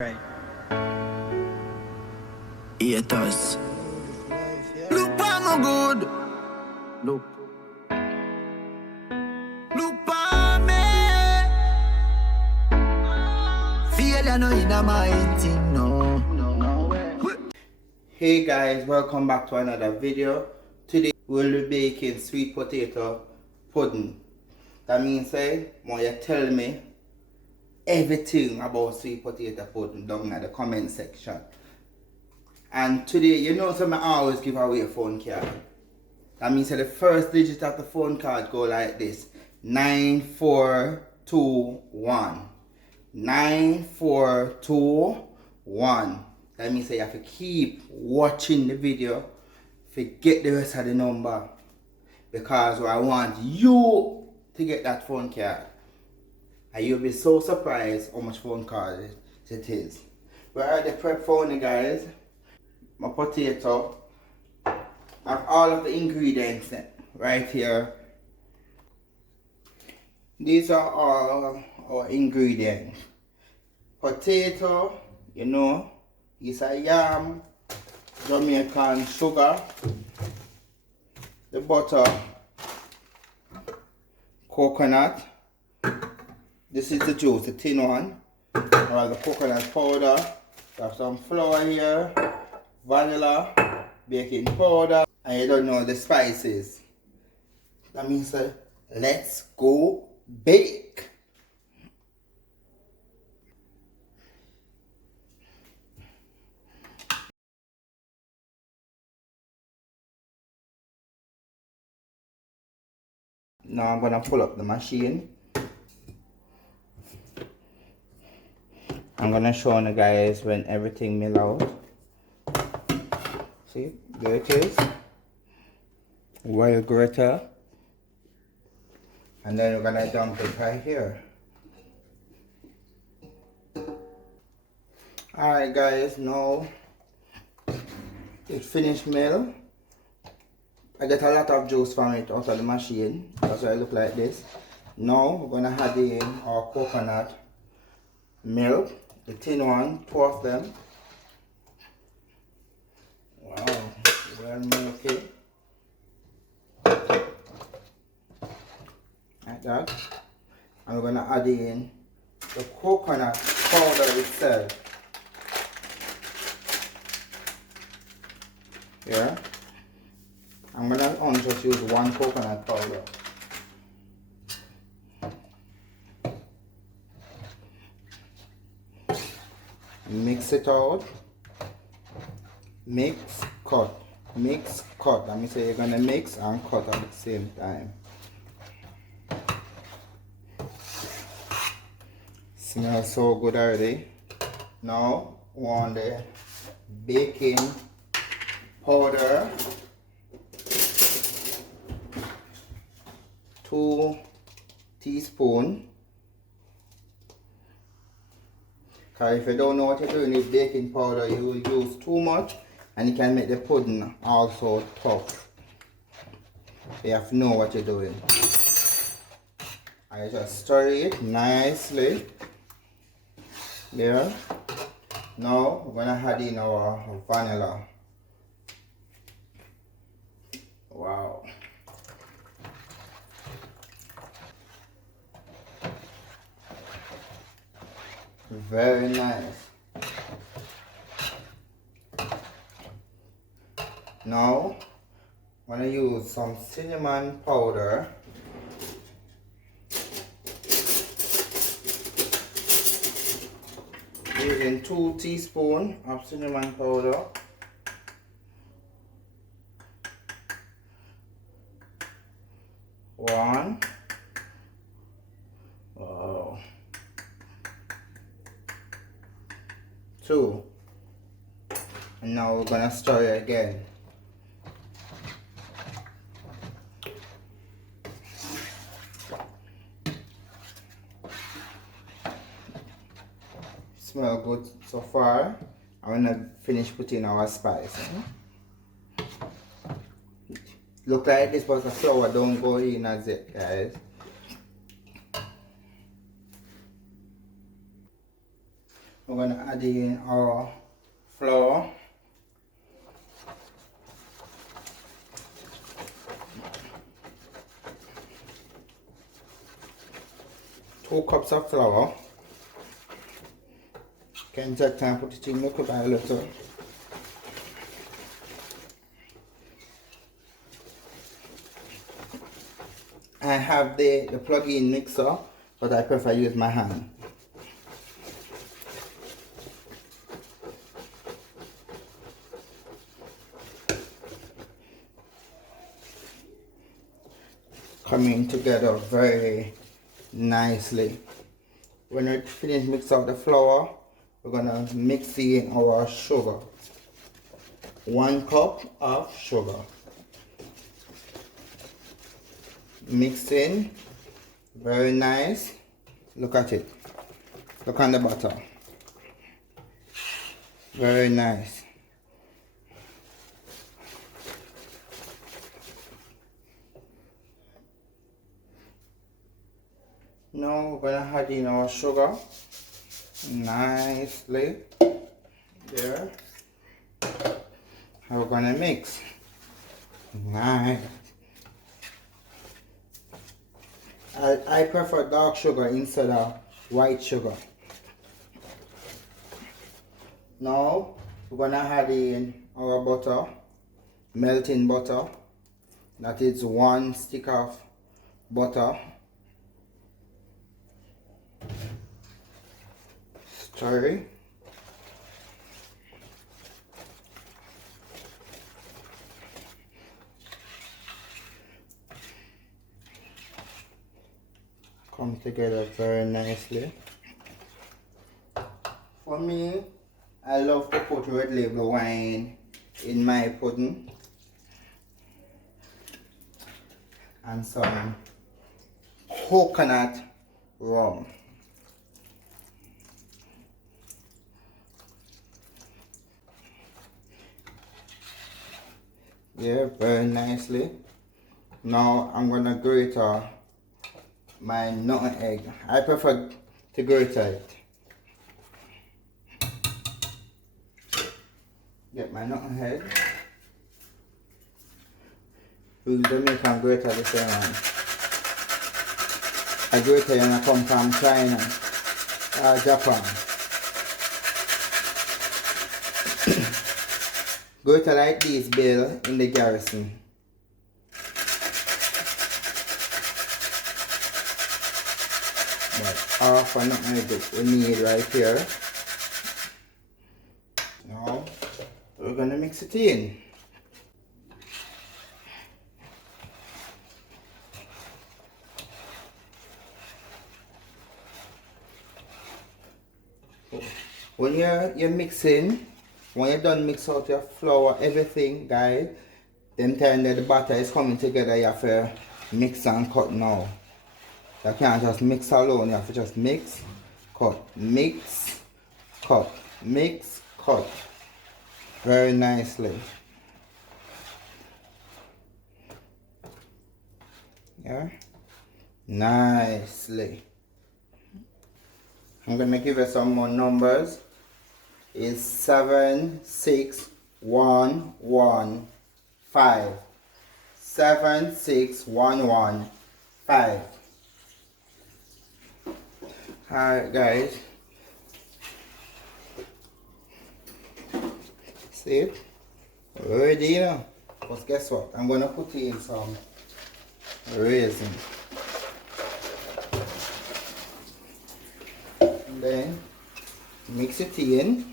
Right. Haters. Look pa mo good. Look. Look pa me. Feel ya no in a mind thing, no. Hey guys, welcome back to another video. Today we'll be baking sweet potato pudding. That means when you tell me everything about sweet potato pudding down in the comment section. And today, you know, I always give away a phone card. That means the first digit of the phone card go like this: 9421. 9421. That means you have to keep watching the video, forget the rest of the number, because I want you to get that phone card. And you'll be so surprised how much phone card it is. We already prep phone, guys. My potato. I have all of the ingredients right here. These are all our ingredients. Potato, you know, is a yam, Jamaican sugar, the butter, coconut. This is the juice, the thin one. Or the coconut powder. We have some flour here, vanilla, baking powder, and you don't know the spices. That means let's go bake. Now I'm gonna pull up the machine. I'm gonna show you guys when everything mill out. See, there it is. Wire grater. And then we're gonna dump it right here. Alright guys, now it's finished mill. I get a lot of juice from it out of the machine. That's why it look like this. Now we're gonna add in our coconut milk, the thin one, 2 of them. Wow, well milky. Like that. And we're gonna add in the coconut powder itself. Here. I'm gonna only just use 1 coconut powder. Mix it out. Mix, cut. Mix, cut. That means you're gonna mix and cut at the same time. Smells so good already. Now, on the baking powder. 2 teaspoons. Because if you don't know what you're doing with baking powder, you will use too much and it can make the pudding also tough. You have to know what you're doing. I just stir it nicely. There. Now we're gonna add in our vanilla. Wow. Very nice. Now I'm gonna use some cinnamon powder. Using 2 teaspoons of cinnamon powder. One. Wow. 2. And now we're gonna stir it again. Smell good so far. I'm gonna finish putting our spice. Look like this, but the flour don't go in as it, guys. we're gonna add in our flour. Two cups of flour. Can take time, put it in little by little. I have the plug-in mixer, but I prefer use my hand. Coming together very nicely. When we finish mix out the flour, we're gonna mix in our sugar. 1 cup of sugar. Mix in, very nice. Look at it. Look on the butter. Very nice. Now we're gonna add in our sugar nicely there. And we're gonna mix. Nice. I prefer dark sugar instead of white sugar. Now we're gonna add in our butter, melting butter. That is 1 stick of butter. Stir. Come together very nicely. For me, I love to put red label wine in my pudding and some coconut rum. Yeah, very nicely. Now I'm gonna grate my nutmeg. I prefer to grate it. Get my nutmeg. Real Jamaican grater the same one. A grater and I come from China, Japan. Grater like this bill in the garrison. But half a nutmeg we need right here. Now we're gonna mix it in. When you're mixing, when you're done mix out your flour, everything, guys, then time that the batter is coming together, you have to mix and cut now. You can't just mix alone, you have to just mix, cut, mix, cut, mix, cut. Very nicely. Yeah, nicely. I'm gonna give you some more numbers. It's 76115. 76115. Alright guys, see it? Ready now. But guess what? I'm gonna put in some raisin. And then mix it in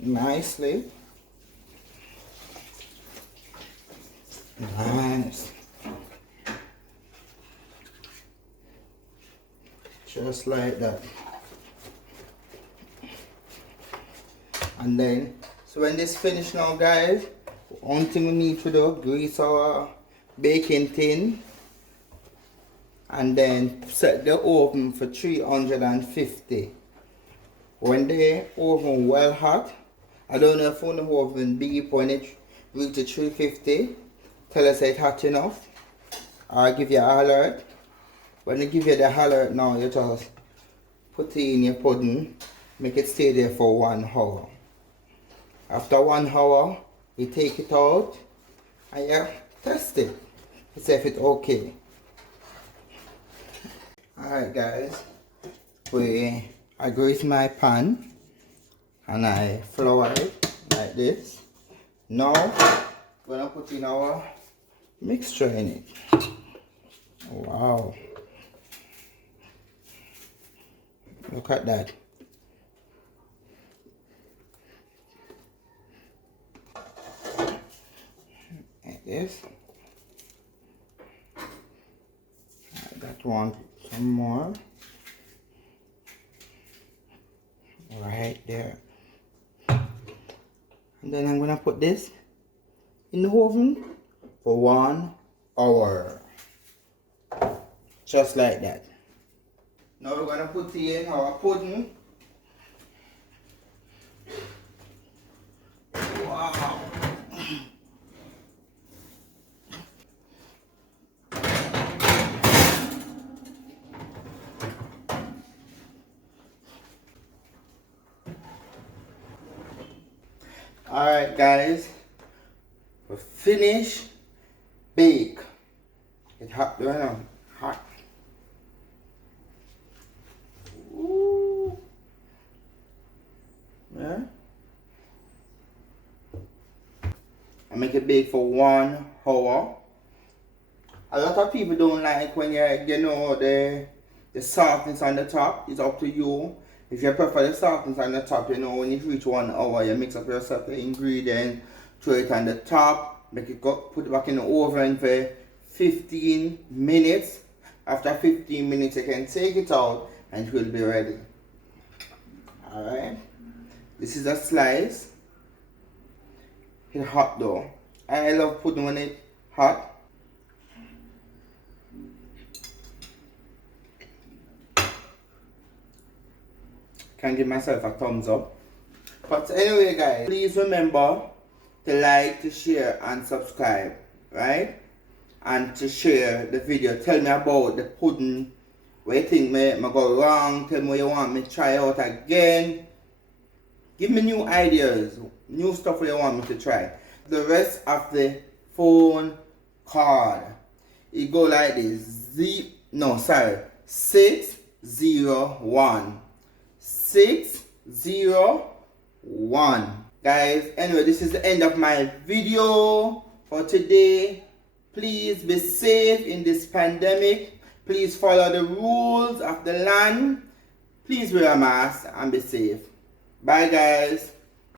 nicely. Nice. Just like that. And then, so when this finished now guys, one thing we need to do, grease our baking tin and then set the oven for 350. When the oven well hot, I don't know if on the oven beep when it reaches 350, tell us it's hot enough. I'll give you an alert. When they give you the alert now, you just put it in your pudding make it stay there for 1 hour. After 1 hour, you take it out and you test it to see if it's okay. Alright guys, I grease my pan and I flour it like this. Now we're gonna put in our mixture in it. Wow, look at that. Like this. I got one some more right there, and then I'm gonna put this in the oven for 1 hour, just like that. Now we're gonna put in our pudding. Wow. Alright guys, we're finished. Bake. It's hot right now. Hot. Ooh. Yeah. I make it bake for 1 hour. A lot of people don't like when you know the softness on the top. It's up to you. If you prefer the softness on the top, you know, when you reach 1 hour, you mix up yourself the ingredient, throw it on the top, make it go, put it back in the oven for 15 minutes. After 15 minutes, you can take it out and it will be ready. Alright. This is a slice. It's hot though. I love pudding when it's hot. Can give myself a thumbs up. But anyway guys, please remember to like, to share and subscribe, right? And to share the video. Tell me about the pudding. What you think may go wrong. Tell me what you want me to try out again. Give me new ideas, new stuff you want me to try. The rest of the phone card, it go like this. 601. 601. Guys, anyway, this is the end of my video for today. Please be safe in this pandemic. Please follow the rules of the land. Please wear a mask and be safe. Bye guys.